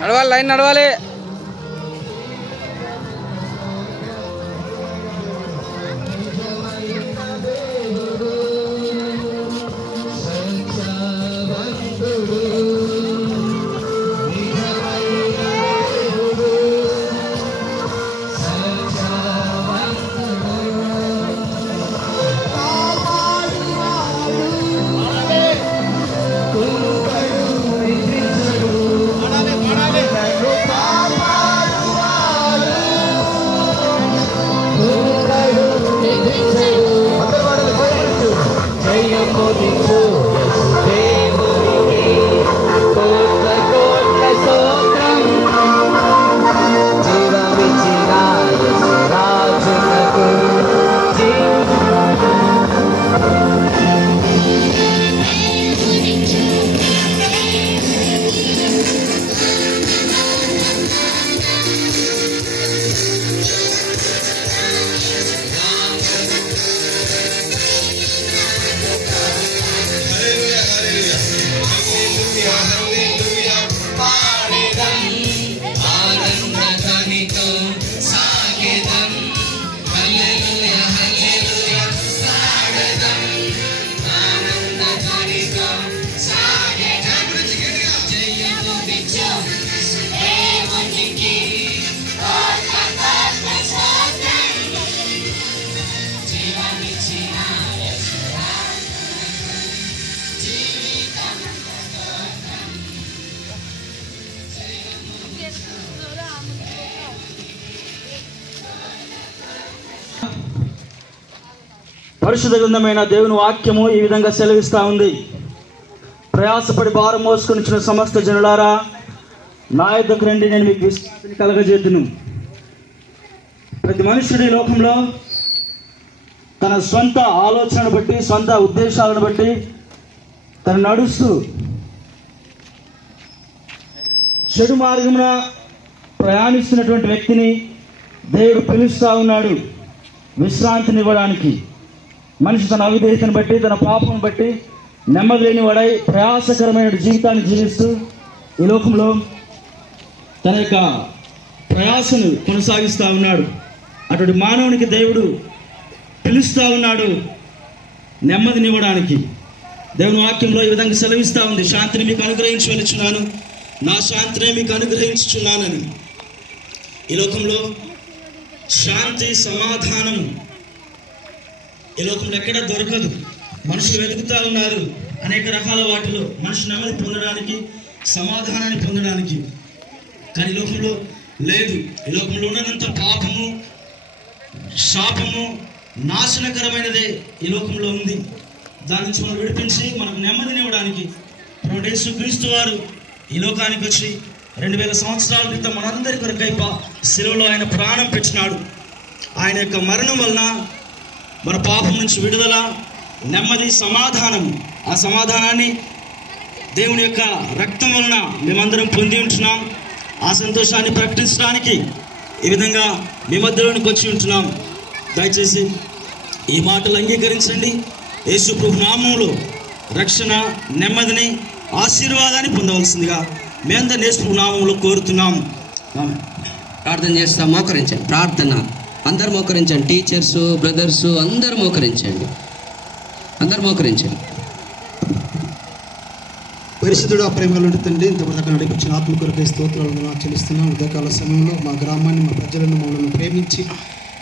నడవాలి, లైన్ నడవాలి. పరిశుద్ధ గ్రంథమైన దేవుని వాక్యము ఈ విధంగా సెలవిస్తూ ఉంది. ప్రయాసపడి భారం మోసుకొనిచ్చిన సమస్త జనులారా, నా యొద్దకు రండి, నేను మీకు విశ్రాంతిని కలగజేతును. ప్రతి మనుషుడు ఈ లోకంలో తన సొంత ఆలోచనను బట్టి, సొంత ఉద్దేశాలను బట్టి తను నడుస్తూ చెడు మార్గమున ప్రయాణిస్తున్నటువంటి వ్యక్తిని దేవుడు పిలుస్తూ ఉన్నాడు విశ్రాంతినివ్వడానికి. మనిషి తన అవిధేయతను బట్టి, తన పాపం బట్టి నెమ్మది లేని వాడై ప్రయాసకరమైన జీవితాన్ని జీవిస్తూ ఈ లోకంలో తన యొక్క ప్రయాసను కొనసాగిస్తూ ఉన్నాడు. అటువంటి మానవునికి దేవుడు పిలుస్తూ ఉన్నాడు నెమ్మదినివ్వడానికి. దేవుని వాక్యంలో ఈ విధంగా సెలవిస్తూ ఉంది, శాంతిని మీకు అనుగ్రహించి వెళుచున్నాను, నా శాంతిని మీకు అనుగ్రహించుచున్నానని. ఈ లోకంలో శాంతి, సమాధానము ఈ లోకంలో ఎక్కడ దొరకదు. మనుషులు వెతుకుతూ ఉన్నారు అనేక రకాల వాటిలో మనిషి నెమ్మది పొందడానికి, సమాధానాన్ని పొందడానికి. కానీ ఈ లోకంలో లేదు. ఈ లోకంలో ఉన్నదంత పాపము, శాపము, నాశనకరమైనదే ఈ లోకంలో ఉంది. దాని నుంచి మనం విడిపించి మనకు నెమ్మదినివ్వడానికి ప్రభువైన యేసుక్రీస్తు వారు ఈ లోకానికి వచ్చి 2000 సంవత్సరాల క్రితం మనందరి కొరకై శిలువలో ఆయన ప్రాణం పెట్టినాడు. ఆయన యొక్క మరణం వలన మన పాపం నుంచి విడుదల, నెమ్మది, సమాధానము. ఆ సమాధానాన్ని దేవుని యొక్క రక్తం వలన మేమందరం పొంది ఉంటున్నాం. ఆ సంతోషాన్ని ప్రకటించడానికి ఈ విధంగా మీ మధ్యలోనికి వచ్చి ఉంటున్నాం. దయచేసి ఈ మాటలు అంగీకరించండి. యేసు ప్రభు నామములో రక్షణ, నెమ్మదిని, ఆశీర్వాదాన్ని పొందవలసిందిగా మీ అందరిని యేసు ప్రభు నామములో కోరుతున్నాం. ఆమేన్. ప్రార్థన చేస్తాం. మోకరించండి. ప్రార్థన అందరు మోకరించండి. టీచర్సు, బ్రదర్సు అందరు మోకరించండి. అందరు మోకరించండి. పరిశుద్ధుడు ప్రేమలో తండ్రి, ఇంతవరకు నడిపించిన ఆత్మ కొరకై స్తోత్రాలను చెల్లిస్తున్నాం. ఉదయకాల సమయంలో మా గ్రామాన్ని, మా ప్రజలను, మమ్మల్ని ప్రేమించి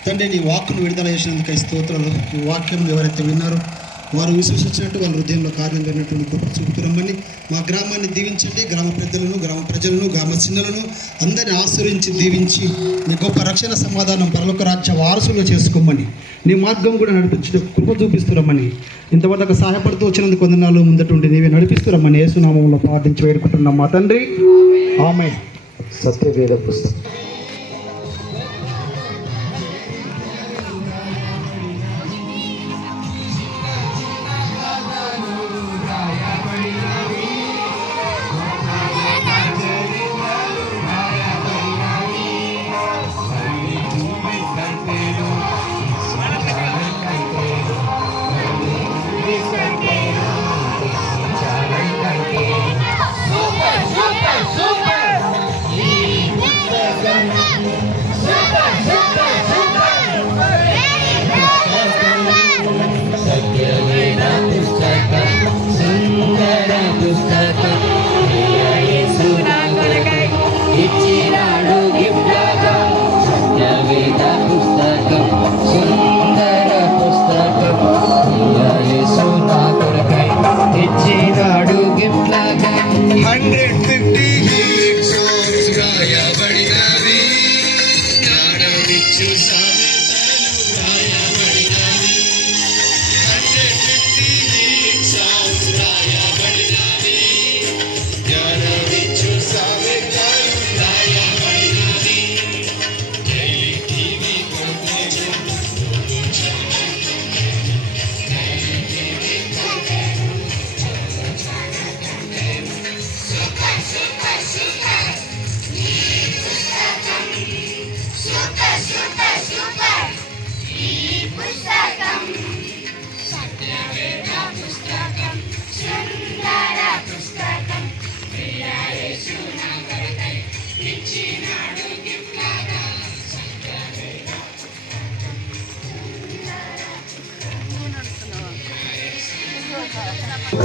తండ్రి నీ వాక్కును విడుదల చేసినందుకై స్తోత్రాలు. ఈ వాక్యం ఎవరైతే విన్నారో వారు విశ్వసించినట్టు వాళ్ళ హృదయంలో కార్యం జరిగినటువంటి గొప్ప చూపుతురమ్మని మా గ్రామాన్ని దీవించండి. గ్రామ పెద్దలను, గ్రామ ప్రజలను, గ్రామ చిన్నలను అందరినీ ఆశ్రయించి దీవించి నీ గొప్ప రక్షణ సమాధానం పరలోక రాజ్య వారసులుగా చేసుకోమని, నీ మార్గం కూడా నడిపించే కృప చూపిస్తురమ్మని, ఇంతవరకు సహాయపడుతూ వచ్చినందుకు వందనాలు. ముందటుండి నీవే నడిపిస్తురమ్మని యేసునామములో ప్రార్థించి వేడుకుంటున్నాం మా తండ్రి. ఆమేన్. సత్యవేద పుస్తకం.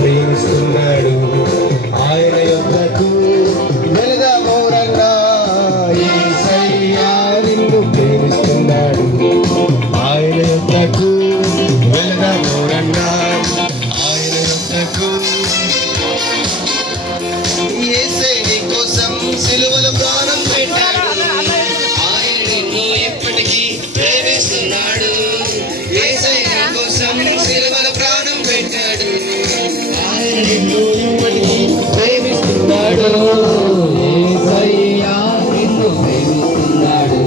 ప్రేమిస్తున్నాడు ఆయన యొద్దకు వెళదామోరంగా. యేసయ్యా నిన్ను ప్రేమిస్తున్నాడు ఆయన యొద్దకు వెళదామోరంగా. ఆయన యొద్దకు యేసే నీ కోసం సిలువలో ప్రాణం పెట్టాడు. ఆయన నిన్ను ఎప్పటికీ ప్రేమిస్తున్నాడు. యేసే నీ కోసం సిలువలో ప్రాణం పెట్టాడు. నిన్ను ఇప్పటికీ ప్రేమిస్తున్నాడు. యేసయ్యా నిన్ను ప్రేమిస్తున్నాడు.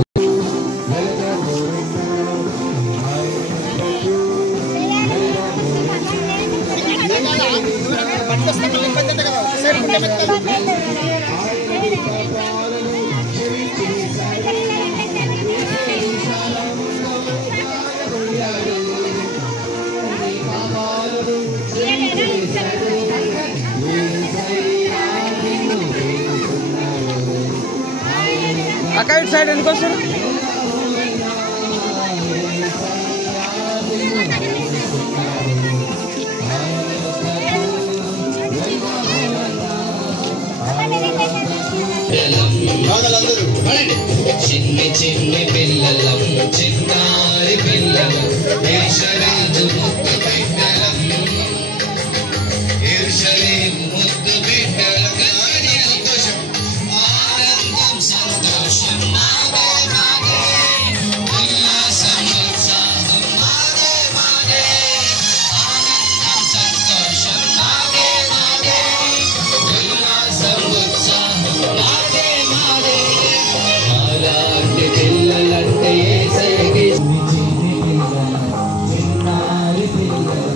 అక్క ఇటు సైడ్ ఎందుకు వస్తారు? చిన్ని చిన్ని పిల్లలం, చిన్నారి పిల్లలం, యెరూషలేము ముద్దు బిడ్డలం, యెరూషలేము ముద్దు బిడ్డలం. సంతోషం, ఆనందం, సంతోషం మాదే మాదే, ఉల్లాసం ఉత్సాహం మాదే మాదే, ఆనందం సంతోషం మాదే మాదే, ఉల్లాసం ఉత్సాహం మాదే మాదే. అలాంటి పిల్లలంటే యేసయ్యకి చిన్నారి పిల్లలు,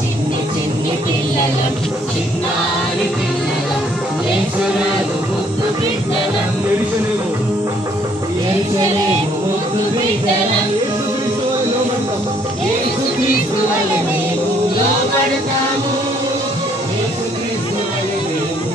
చిన్ని చిన్ని పిల్లలం, చిన్నారి పిల్లలం, యేసురాజు ముద్దు బిడ్డలం, యేసురేము ముద్దు బిడ్డలం, యేసుక్రీస్తు వలె మేము లోబడతాము, యేసుక్రీస్తు వలె మేము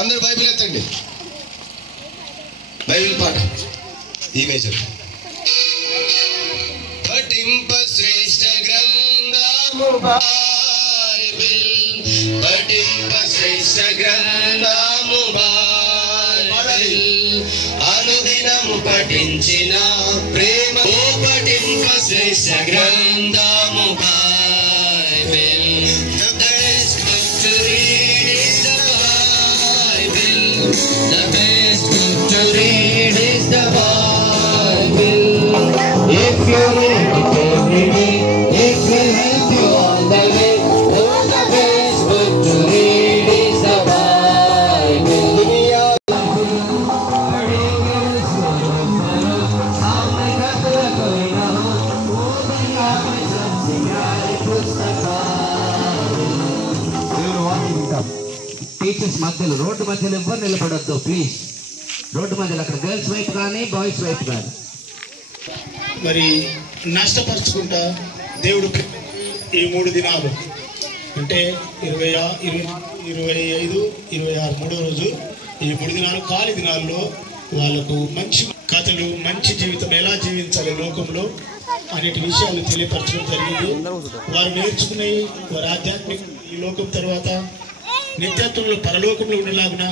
అందరు బైబిల్ ఎత్తండి. బైబిల్ పాట ఈ మేజర్. పఠింప శ్రేష్ఠ గ్రంథము బైబిల్, పఠింప శ్రేష్ఠ గ్రంథము బైబిల్, అనుదినము పఠించిన ప్రేమ. పఠింప శ్రేష్ఠ గ్రంథము Bible, the best book to read is the Bible, the best book to read is the Bible. If you read it every day, it will help you all the way. Oh, the best book to read is the Bible. Teachers మధ్యలో, road మధ్యలో ఎవ్వరు నిలబడొద్దు please. Road మధ్యలో అక్కడ girls వైపు కానీ boys వైపు కానీ. మరి నష్టపరుచుకుంటా దేవుడు ఈ 3 దినాలు అంటే 25, 26 మూడో రోజు ఈ 3 దినాలు ఖాళీ దినాల్లో వాళ్ళకు మంచి కథలు, మంచి జీవితం ఎలా జీవించాలి లోకంలో అనేటి విషయాలు తెలియపరచడం జరిగింది. వారు నేర్చుకున్నాయి. వారి ఆధ్యాత్మిక ఈ లోకం తర్వాత నిత్యత్వంలో పరలోకంలో ఉండేలాగున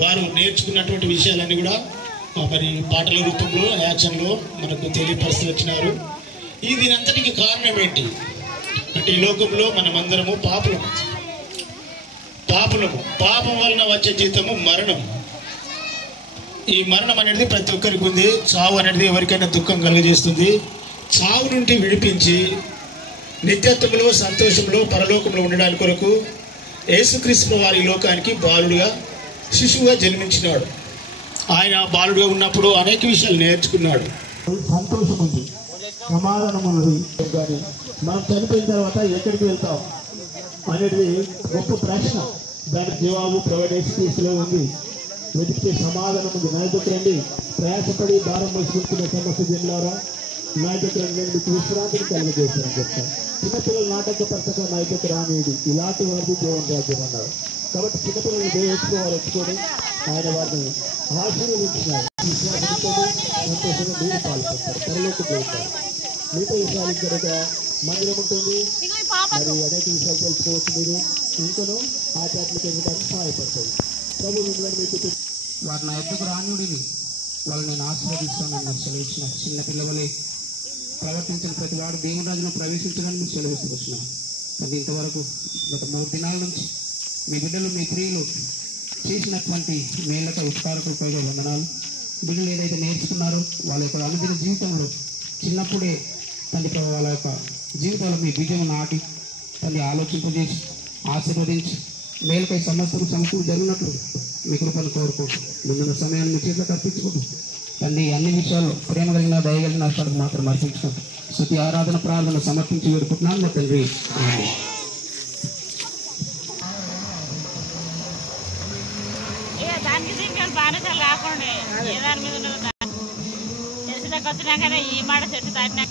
వారు నేర్చుకున్నటువంటి విషయాలన్నీ కూడా మరి పాటల రూపంలో, యాక్షన్లో మనకు తెలియపరుస్తూ వచ్చినారు. ఈ దీనంతటికి కారణం ఏంటి అంటే ఈ లోకంలో మనమందరము పాపులము. పాపం వలన వచ్చే జీతము మరణం. ఈ మరణం అనేది ప్రతి ఒక్కరికి ఉంది. చావు అనేది ఎవరికైనా దుఃఖం కలుగజేస్తుంది. చావు నుండి విడిపించి నిత్యత్వంలో, సంతోషంలో, పరలోకంలో ఉండడానికి కొరకు యేసుక్రీస్తు వారి లోకానికి బాలుడుగా, శిశువుగా జన్మించినాడు. ఆయన బాలుడుగా ఉన్నప్పుడు అనేక విషయాలు నేర్చుకున్నాడు. సంతోషం ఉంది, సమాధానం ఉన్నది. కానీ మనం చనిపోయిన తర్వాత ఎక్కడికి వెళ్తాం అనేది గొప్ప ప్రశ్న. దానికి జవాబు ప్రవేశలో ఉంది. వెతికితే సమాధానం ఉంది. నా దగ్గర రండి, ప్రయాసపడి దారం మోసుకుంటున్న సమస్య జిల్లారా, నా దగ్గర నేను మీకు విశ్రాంతిని కలుగజేస్తానని చెప్తాను. చిన్నపిల్లలు నాటకపరచక నా దగ్గర రానిది, ఇలాంటి వారికి దేవుని రాజ్యం అన్నారు. కాబట్టి చిన్నపిల్లలు దేవుడు ఎత్తుకొని ఆయన వారిని ఆశీర్వదించినారు. విశ్వాసంతో సంతోషంగా మీరు పాల్పడతారు, పరలోకి పోతారు. మిగతా విషయాలు కనుక మందిరం ఉంటుంది. మరి అనేక విషయాలు తెలుసుకోవచ్చు. మీరు ఇంకనూ ఆధ్యాత్మిక ఎదగడానికి సహాయపడతాయి. ప్రభు మిమ్మల్ని మీకు వారు నా ఎద్దకు రానుడిని వాళ్ళు నేను ఆశీర్వదిస్తానన్నారు సెలవిచ్చిన. చిన్న పిల్లవలే ప్రవర్తించిన ప్రతి వాడు దేవుని రాజును ప్రవేశించడానికి మీరు సెలవిస్తూ వచ్చినాం. అది ఇంతవరకు గత 3 దినాల నుంచి మీ బిడ్డలు, మీ ప్రియులు చేసినటువంటి మేళ్ళక ఉపకారకులు పైగా వందనాలు. బిడ్డలు ఏదైతే నేర్చుకున్నారో వాళ్ళ యొక్క అనుదిన జీవితంలో చిన్నప్పుడే తండ్రి వాళ్ళ యొక్క జీవితంలో మీ బీజం నాటి తండ్రి ఆలోచింపజేసి ఆశీర్వదించి మేలుకై సంవత్సరం సమకూరు జరిగినట్లు మీ కృపను కోరుకుంటూ ముందున్న సమయాన్ని మీ చేతిలో అర్పించుకుంటూ తండ్రి అన్ని విషయాల్లో ప్రేమ కలిగిన, దయగలిగిన అక్కడికి మాత్రం అర్పించుకుంటూ స్తుతి ఆరాధన ప్రార్థన సమర్పించి వేడుకుంటున్నాను మా తండ్రి. దానికి దీనికి బానిసలు కాకుండా ఏ దాని మీద ఉండదు. తెలిసినాక వచ్చినాకనే ఈ మాట చెట్టు తాటినాక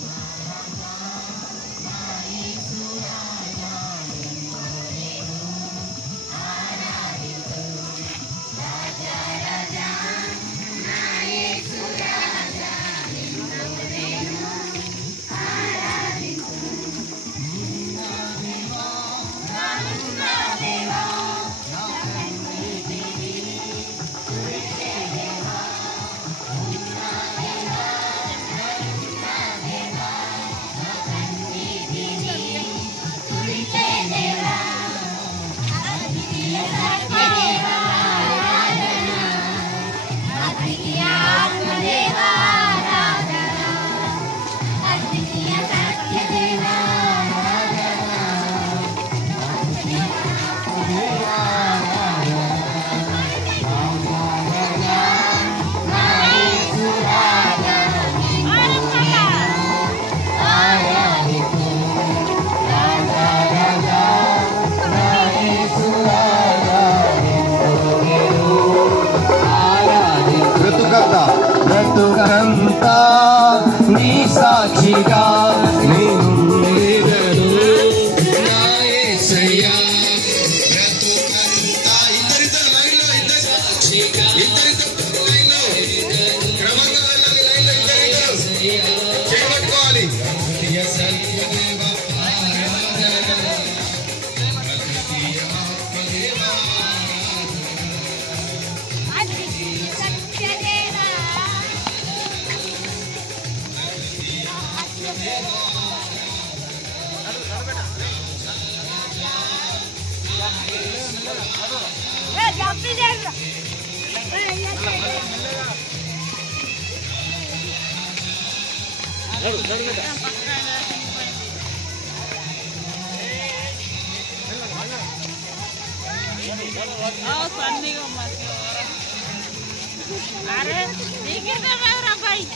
దేవా अरे ठीक है मेरा भाई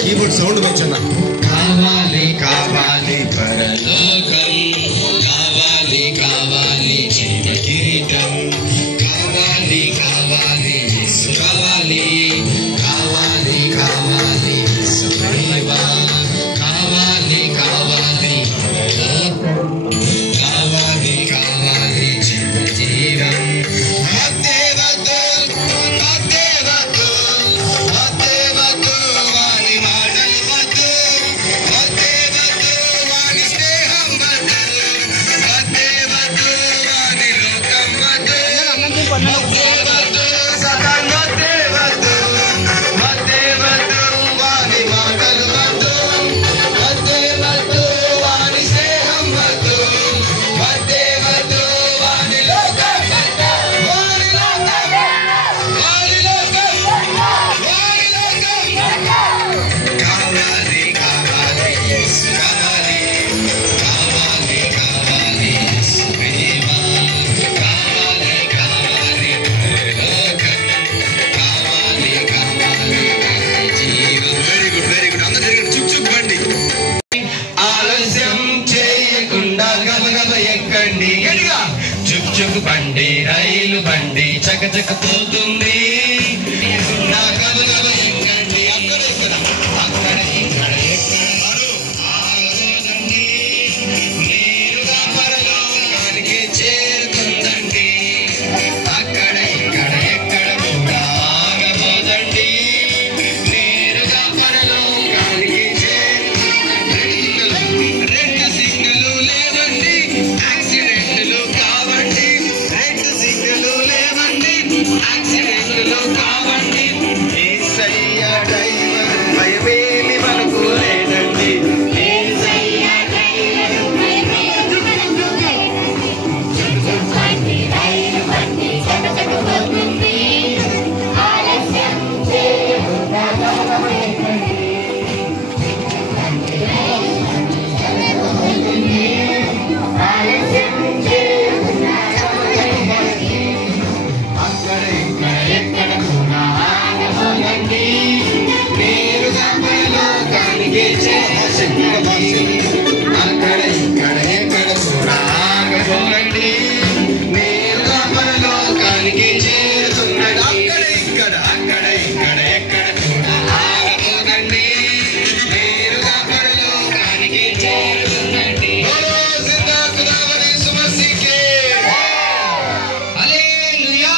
కీబోర్డ్ సౌండ్ వచ్చన్నా కావాలి కావాలి పరలోకం కావాలి కావాలి జీవ కిరీటం కావాలి కావాలి యేసు కావాలి కావాలి కావాలి యేసు ప్రేమ కావాలి కావాలి పరలోకం కావాలి కావాలి జీవ జీవం చుక్ బండి రైలు బండి చక చక పోతుంది ఎక్కండి అక్కడ ఇక్కడ అక్కడ ఇక్కడ నేరుగా పరలోకానికి చేరుతుందండి అక్కడ ఇక్కడ ఎక్కడ కూడా ఆగబోదండి నేరుగా పరలోకానికి చేరుతుందండి రెడ్ సిగ్నల్ లేవండి యాక్సిడెంట్లు కావండి యాక్సిడెంట్లు కావండి యేసయ్య డ్రైవర్ భయమేమి మనకు లేదండి యేసయ్య డ్రైవర్ భయమేమి మనకు లేదండి బండి రైలు బండి చక చక పోతుంది ఆలస్యం చేయకుండా గమనమైందండి ఆలస్యం చేయకుండా అక్కడ ఇక్కడ ఎక్కడ కూడా ఆగబోదండి నేరుగా పరలోకానికి చేరుతుందండి అక్కడ ఇక్కడ ఎక్కడ కూడా ఆగబోదండి నేరుగా పరలోకానికి చేరుతుందండి అక్కడ ఇక్కడ ఎక్కడ కూడా ఆగబోదండి నేరుగా పరలోకానికి చేరుతుందండి హల్లెలూయా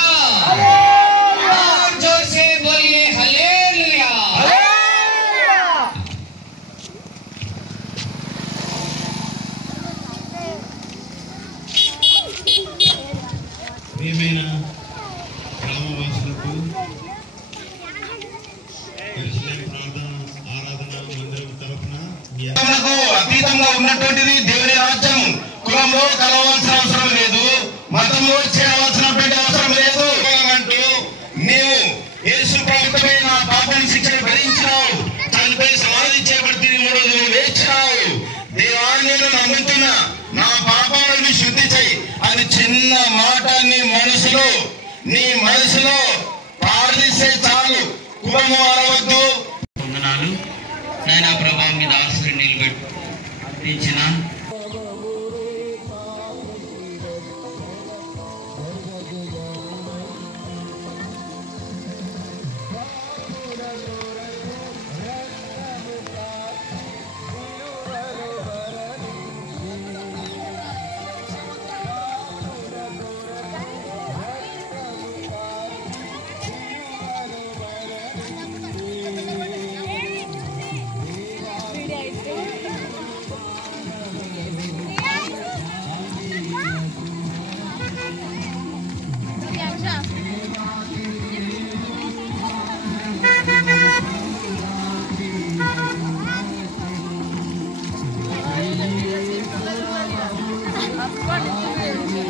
जोर से बोलिए हालेलुया ప్రియమైన గ్రామవాసులకు యెరూషలేము ప్రార్థన ఆరాధన మందిరం తరపున అతీతంగా ఉన్నటువంటిది దేవుని రాజ్యం కులంలో కలవాల్సిన అవసరం లేదు మతంలో చేరవలసినటువంటి అవసరం లేదు అంటూ నీవు యేసు ప్రభుత్వమే నా పాపం శిక్షను భరించినావు చనిపోయి సమాధి చేయబడి 3 రోజులు వేచినావు దేవాన్ని నేను నమ్ముతున్నా నా పాపాలను శుద్ధి చేయి అని చిన్న మాట నీ మనసులో ప్రార్థిస్తే చాలు కులము అరవద్దు వందనాలు నాయనా ప్రభా మీ దాసుని నిలబెట్టించిన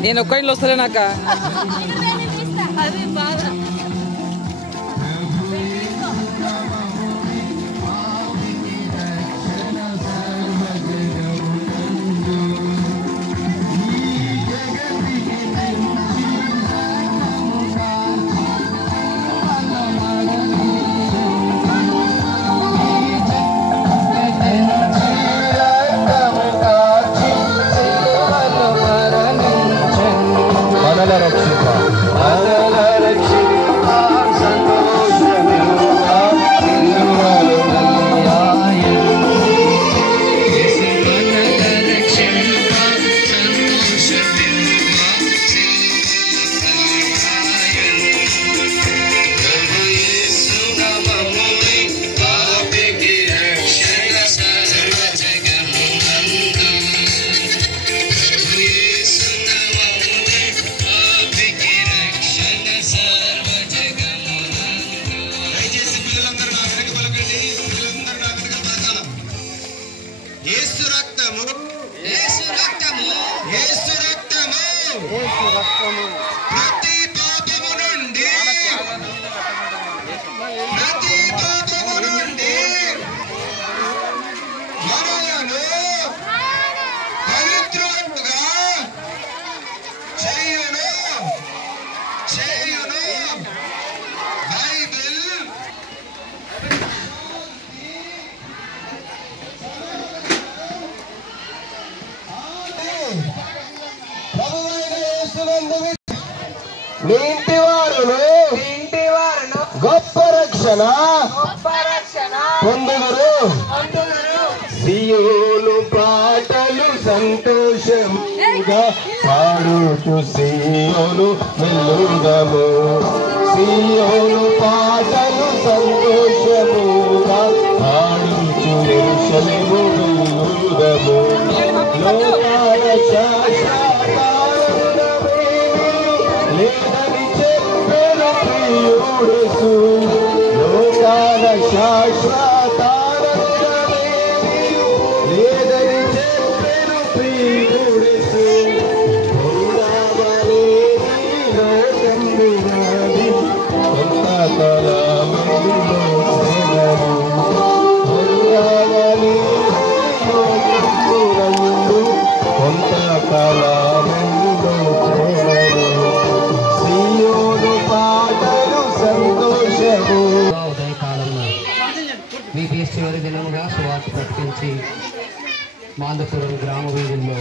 నేను ఒక్కడిలో వస్తలేనాక అది బాగా గొప్ప రక్షణ పొందుదురు సియోను పాటలు సంతోషంగా పాడుచు సియోను వెల్లుదము సియోను పాటలు సంతోషముగా పాడుచు యెరూషలేము వెల్లుదము లోకాల లేదని చెప్పెను ప్రియుడేసు లోకాల శాశ్వతానందమేమి లేదని చెప్పెను ప్రియుడేసు పొందవలేని లోకమునది కొంతకాలములో సేనము పొందవలేని లోకమునందు కొంతకాలములో సేనము సియోను పాటలు సంతోషము ఉదయకాలంలో బీపీఎస్ చివరి దినముగా సువార్త ప్రకటించి మాందపురం గ్రామ వీధుల్లో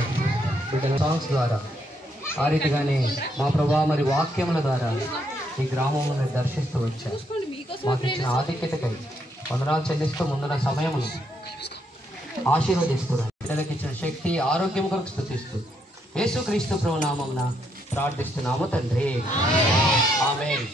బిడ్డల సాంగ్స్ ద్వారా ఆ రీతిగానే మా ప్రభా మరి వాక్యముల ద్వారా ఈ గ్రామమును దర్శిస్తూ వచ్చారు. మాకు ఇచ్చిన ఆధిక్యతకై వందనాలు చెల్లిస్తూ ముందున్న సమయమును ఆశీర్వదిస్తున్నారు. బిడ్డలకు ఇచ్చిన శక్తి ఆరోగ్యం కొరకు స్తుతిస్తూ యేసుక్రీస్తు ప్రభునామమున ప్రార్థిస్తున్నాము తండ్రి. ఆమేన్.